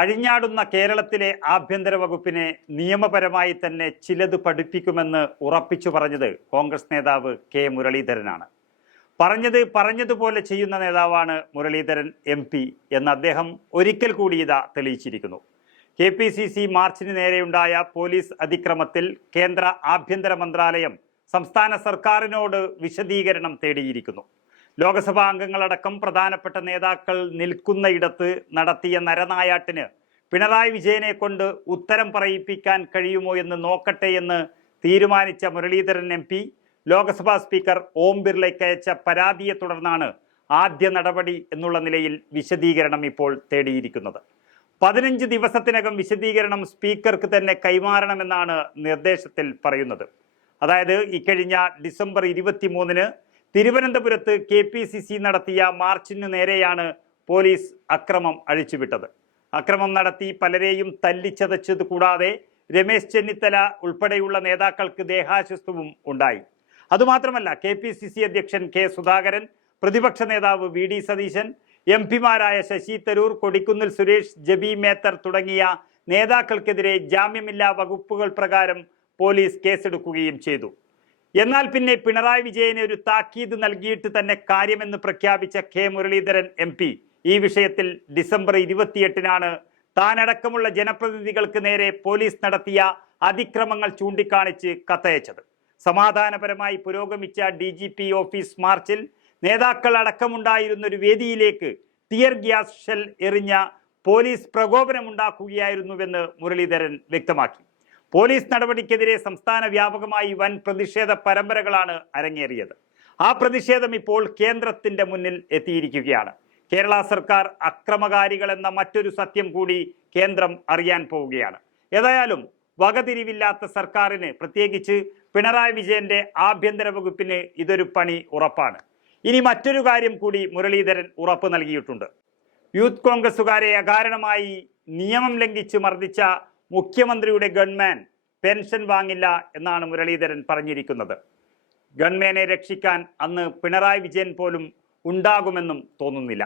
അഴിഞ്ഞാടുന്ന കേരളത്തിലെ ആഭ്യന്തര വകുപ്പിനെ നിയമപരമായി തന്നെ ചിലത് പഠിപ്പിക്കുമെന്ന് ഉറപ്പിച്ചു പറഞ്ഞത് കോൺഗ്രസ് നേതാവ് കെ മുരളീധരനാണ്. പറഞ്ഞതുപോലെ ചെയ്യുന്ന നേതാവാണ് മുരളീധരൻ MP എന്ന് അദ്ദേഹം ഒരിക്കൽ കൂടി ഇതാ തെളിയിച്ചിരിക്കുന്നു. KPCC മാർച്ചിന് നേരെയുണ്ടായ പോലീസ് അതിക്രമത്തിൽ കേന്ദ്ര ആഭ്യന്തര മന്ത്രാലയം സംസ്ഥാന സർക്കാരിനോട് വിശദീകരണം തേടിയിരിക്കുന്നു. ലോക്സഭാ അംഗങ്ങളടക്കം പ്രധാനപ്പെട്ട നേതാക്കൾ നിൽക്കുന്നയിടത്ത് നടത്തിയ നരനായാട്ടിന് പിണറായി വിജയനെ കൊണ്ട് ഉത്തരം പറയിപ്പിക്കാൻ കഴിയുമോ എന്ന് നോക്കട്ടെ എന്ന് തീരുമാനിച്ച മുരളീധരൻ MP ലോക്സഭാ സ്പീക്കർ ഓം ബിർളയ്ക്ക് അയച്ച പരാതിയെ തുടർന്നാണ് ആദ്യ നടപടി എന്നുള്ള നിലയിൽ വിശദീകരണം ഇപ്പോൾ തേടിയിരിക്കുന്നത്. 15 ദിവസത്തിനകം വിശദീകരണം സ്പീക്കർക്ക് തന്നെ കൈമാറണമെന്നാണ് നിർദ്ദേശത്തിൽ പറയുന്നത്. അതായത് ഇക്കഴിഞ്ഞ ഡിസംബർ 23-ന് തിരുവനന്തപുരത്ത് KPCC നടത്തിയ മാർച്ചിനു നേരെയാണ് പോലീസ് അക്രമം അഴിച്ചുവിട്ടത്. അക്രമം നടത്തി പലരെയും തല്ലിച്ചതച്ചത് കൂടാതെ രമേശ് ചെന്നിത്തല ഉൾപ്പെടെയുള്ള നേതാക്കൾക്ക് ദേഹാസ്വസ്ഥവും ഉണ്ടായി. അതുമാത്രമല്ല, KPCC അധ്യക്ഷൻ K സുധാകരൻ, പ്രതിപക്ഷ നേതാവ് VD സതീശൻ, MP-മാരായ ശശി തരൂർ, കൊടിക്കുന്നിൽ സുരേഷ്, ജബി മേത്തർ തുടങ്ങിയ നേതാക്കൾക്കെതിരെ ജാമ്യമില്ലാ വകുപ്പുകൾ പ്രകാരം പോലീസ് കേസെടുക്കുകയും ചെയ്തു. എന്നാൽ പിന്നെ പിണറായി വിജയന് ഒരു താക്കീത് നൽകിയിട്ട് തന്നെ കാര്യമെന്ന് പ്രഖ്യാപിച്ച K മുരളീധരൻ MP ഈ വിഷയത്തിൽ ഡിസംബർ 28-നാണ് താനടക്കമുള്ള ജനപ്രതിനിധികൾക്ക് നേരെ പോലീസ് നടത്തിയ അതിക്രമങ്ങൾ ചൂണ്ടിക്കാണിച്ച് കത്തയച്ചത്. സമാധാനപരമായി പുരോഗമിച്ച DGP ഓഫീസ് മാർച്ചിൽ നേതാക്കൾ അടക്കമുണ്ടായിരുന്ന ഒരു വേദിയിലേക്ക് ടിയർ ഗ്യാസ് ഷെൽ എറിഞ്ഞ പോലീസ് പ്രകോപനമുണ്ടാക്കുകയായിരുന്നുവെന്ന് മുരളീധരൻ വ്യക്തമാക്കി. പോലീസ് നടപടിക്കെതിരെ സംസ്ഥാന വ്യാപകമായി വൻ പ്രതിഷേധ പരമ്പരകളാണ് അരങ്ങേറിയത്. ആ പ്രതിഷേധം ഇപ്പോൾ കേന്ദ്രത്തിന്റെ മുന്നിൽ എത്തിയിരിക്കുകയാണ്. കേരള സർക്കാർ അക്രമകാരികൾ എന്ന മറ്റൊരു സത്യം കൂടി കേന്ദ്രം അറിയാൻ പോവുകയാണ്. ഏതായാലും വകതിരിവില്ലാത്ത സർക്കാരിന്, പ്രത്യേകിച്ച് പിണറായി വിജയന്റെ ആഭ്യന്തര വകുപ്പിന് ഇതൊരു പണി ഉറപ്പാണ്. ഇനി മറ്റൊരു കാര്യം കൂടി മുരളീധരൻ ഉറപ്പ് നൽകിയിട്ടുണ്ട്. യൂത്ത് കോൺഗ്രസുകാരെ അകാരണമായി നിയമം ലംഘിച്ച് മർദ്ദിച്ച മുഖ്യമന്ത്രിയുടെ ഗൺമാൻ പെൻഷൻ വാങ്ങില്ല എന്നാണ് മുരളീധരൻ പറഞ്ഞിരിക്കുന്നത്. ഗൺമാനെ രക്ഷിക്കാൻ അന്ന് പിണറായി വിജയൻ പോലും ഉണ്ടാകുമെന്നും തോന്നുന്നില്ല.